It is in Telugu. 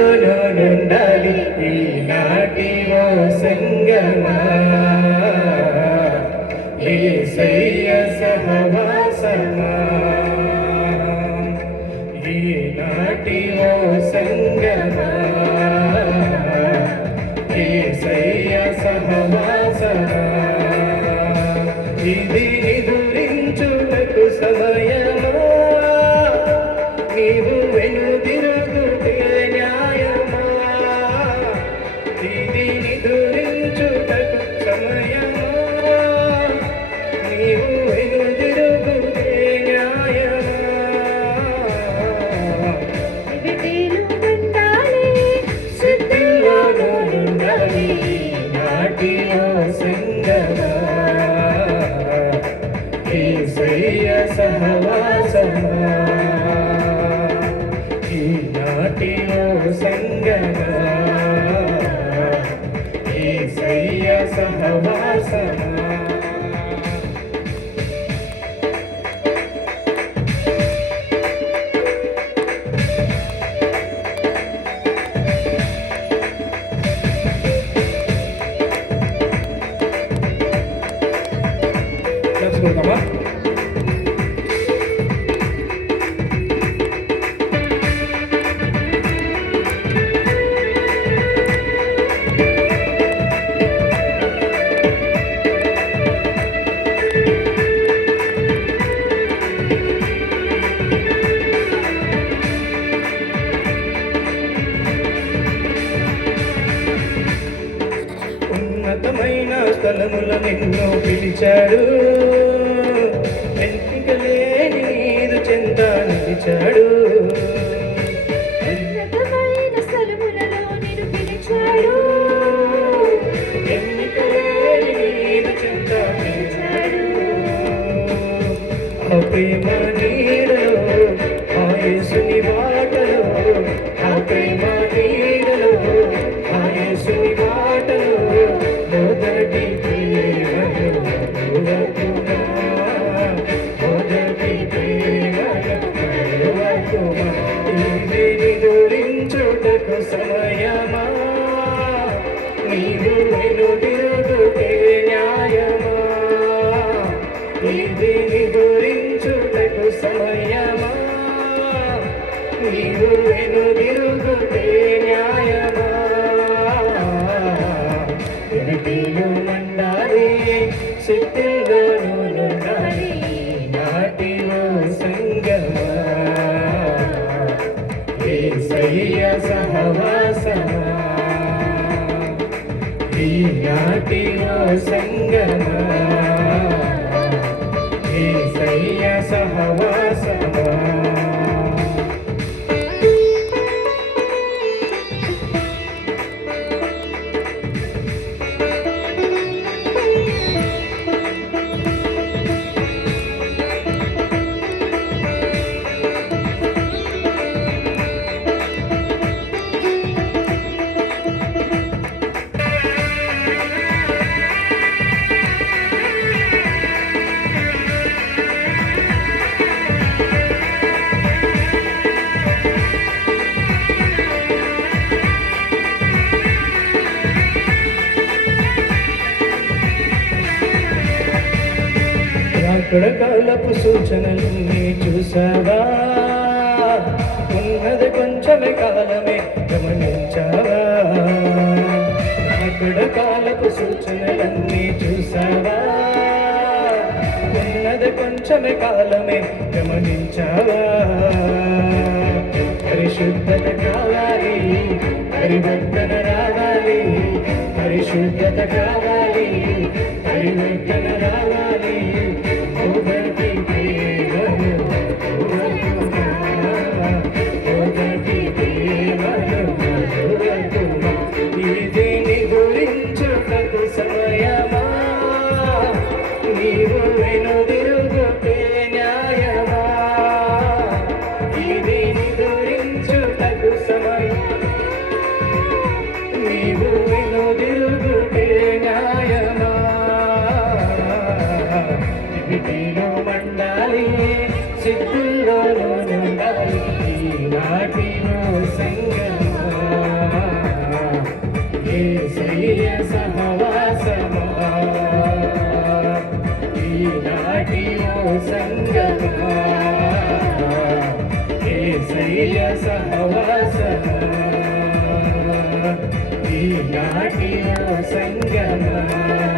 సిద్ధిల్లోనుండాలి ఈనాటి ఓ సంగమా యేసయ్య సహవాసమా ఈనాటి ఓ సంగమా యేసయ్య సహవాసమా ఇది నిదురించుటకు సమయమా నీవు వెనుదిరుగుటే న్యాయమా ఇది నిదురించుటకు సమయమా నీవు వెనుదిరుగుటే న్యాయమా సిద్ధిల్లోనుండాలి నాటి ఓ సంగమా యేసయ్య సహవాసమా ఈనాటి ఓ సంగమా యేసయ్య సహవాసమా చూద్దామా ఉన్నతమైన స్థలముల నిన్ను పిలిచాడు ఎంపికలేని నీదు చెంత నిలిచాడు ఉన్నతమైన స్థలములలో నిన్ను పిలిచాడు ఎన్నికలేని నీదు చెంత నిలిచాడు ఆ ప్రేమ నీడలో ఆ యేసుని బాటలో ఆ ప్రేమ నీడలో ఆ యేసుని బాటలో మొదటి ప్రేమను మరువకుమా మొదటి ప్రేమను మరువకుమా ఇది నిదురించుటకు సమయమా నీవు వెనుదిరుగుటే న్యాయమా ఇది నిదురించుటకు సమయమా నీవు వెనుదిరుగుటే న్యాయమా ఎరుటిలో మండాలి సిద్ధిల్లోనుండాలి నాటి ఓ సంగమా యేసయ్య సహవాసమా ఈనాటి ఓ సంగమా యేసయ్య సహవాసమా రాకడకాలపు సూచనలన్నీ చూసావా ఉన్నది కొంచెమే కాలమే గమనించావా రాకడకాలపు సూచనలన్నీ చూసావా ఉన్నది కొంచెమే కాలమే గమనించావా పరిశుద్ధత కావాలి పరివర్తన రావాలి పరిశుద్ధత కావాలి పరివర్తన రావాలి మొదటి ప్రేమను మరువకుమా మొదటి ప్రేమను మరువకుమా ఇది నిదురించుటకు సమయమా నీవు వెనుదిరుగుటే న్యాయమా ఇది నిదురించుటకు సమయమా ఈనాటి ఓ సంగమా యేసయ్య సహవాసమా ఈనాటి ఓ సంగమా యేసయ్య సహవాసమా ఈనాటి ఓ సంగమా